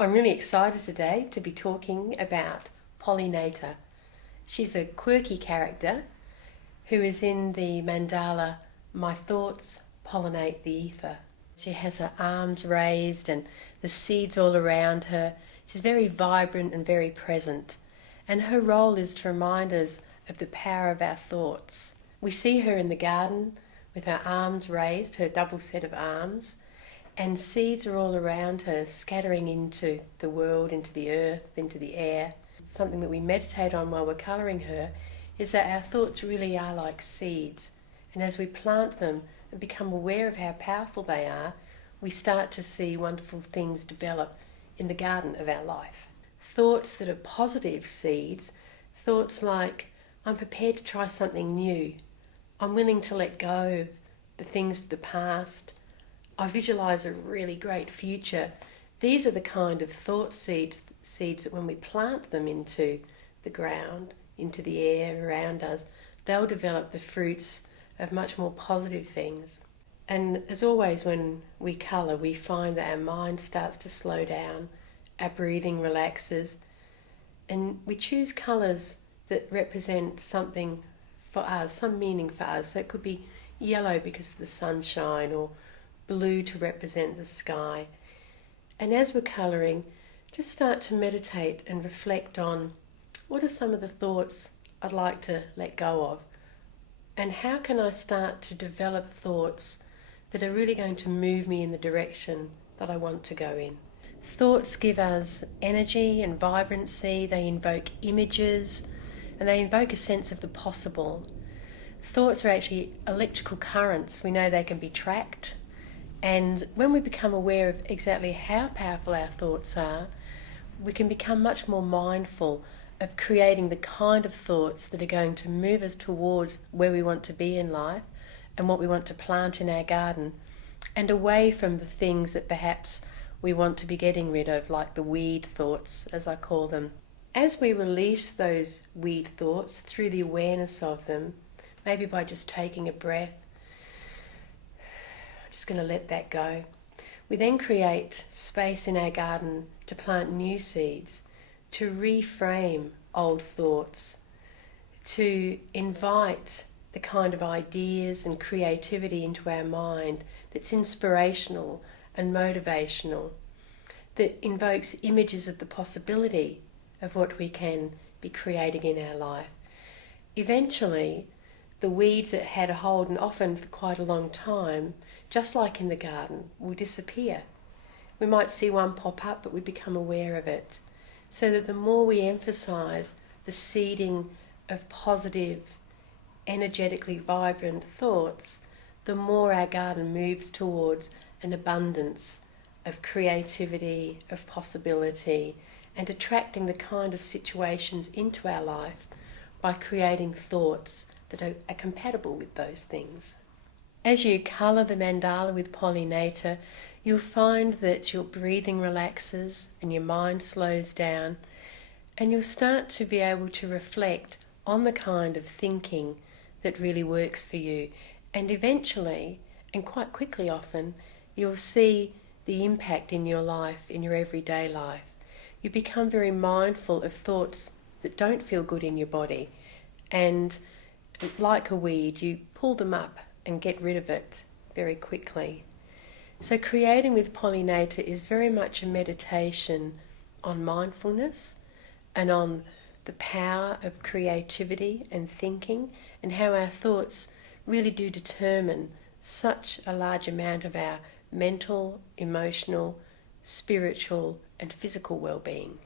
I'm really excited today to be talking about Pollinator. She's a quirky character who is in the Mandala, My Thoughts Pollinate the Ether. She has her arms raised and the seeds all around her. She's very vibrant and very present. And her role is to remind us of the power of our thoughts. We see her in the garden with her arms raised, her double set of arms, and seeds are all around her, scattering into the world, into the earth, into the air. Something that we meditate on while we're colouring her is that our thoughts really are like seeds. And as we plant them and become aware of how powerful they are, we start to see wonderful things develop in the garden of our life. Thoughts that are positive seeds, thoughts like, I'm prepared to try something new. I'm willing to let go of the things of the past. I visualise a really great future. These are the kind of thought seeds that when we plant them into the ground, into the air around us, they'll develop the fruits of much more positive things. And as always, when we colour, we find that our mind starts to slow down, our breathing relaxes, and we choose colours that represent something for us, some meaning for us. So it could be yellow because of the sunshine, or blue to represent the sky. And as we're colouring, just start to meditate and reflect on what are some of the thoughts I'd like to let go of, and how can I start to develop thoughts that are really going to move me in the direction that I want to go in. Thoughts give us energy and vibrancy, they invoke images, and they invoke a sense of the possible. Thoughts are actually electrical currents. We know they can be tracked. And when we become aware of exactly how powerful our thoughts are, we can become much more mindful of creating the kind of thoughts that are going to move us towards where we want to be in life and what we want to plant in our garden, and away from the things that perhaps we want to be getting rid of, like the weed thoughts, as I call them. As we release those weed thoughts through the awareness of them, maybe by just taking a breath, just going to let that go. We then create space in our garden to plant new seeds, to reframe old thoughts, to invite the kind of ideas and creativity into our mind that's inspirational and motivational, that invokes images of the possibility of what we can be creating in our life. Eventually, the weeds that had a hold, and often for quite a long time, just like in the garden, will disappear. We might see one pop up, but we become aware of it. So that the more we emphasise the seeding of positive, energetically vibrant thoughts, the more our garden moves towards an abundance of creativity, of possibility, and attracting the kind of situations into our life by creating thoughts that are compatible with those things. As you colour the mandala with Pollinator, you'll find that your breathing relaxes and your mind slows down, and you'll start to be able to reflect on the kind of thinking that really works for you. And eventually, and quite quickly often, you'll see the impact in your life, in your everyday life. You become very mindful of thoughts that don't feel good in your body, and like a weed, you pull them up and get rid of it very quickly. So creating with Pollinator is very much a meditation on mindfulness and on the power of creativity and thinking, and how our thoughts really do determine such a large amount of our mental, emotional, spiritual and physical well-being.